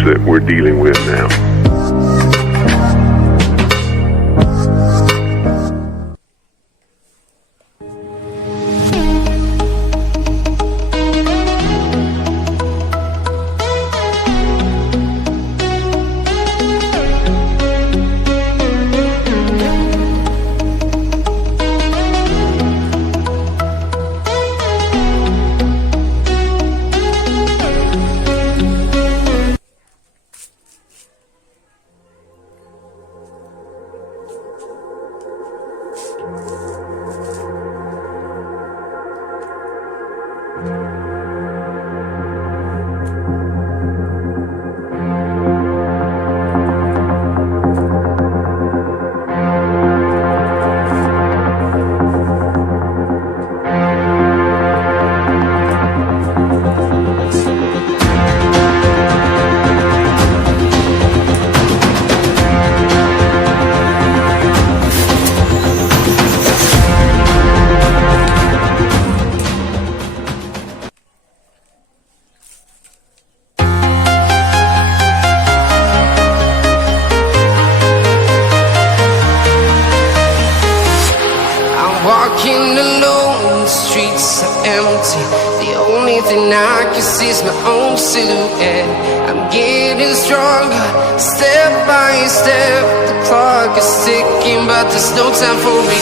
challenge that we're dealing with now. Walking alone, the streets are empty. The only thing I can see is my own silhouette. I'm getting stronger, step by step. The clock is ticking, but there's no time for me.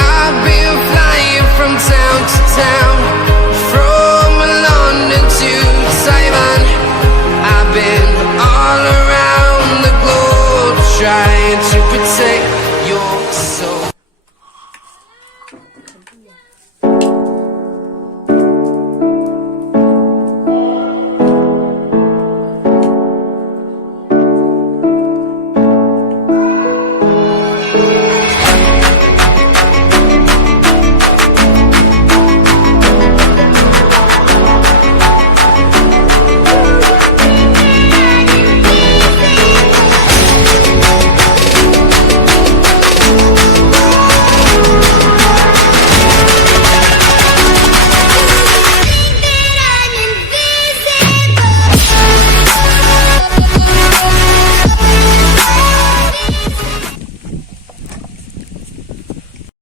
I've been flying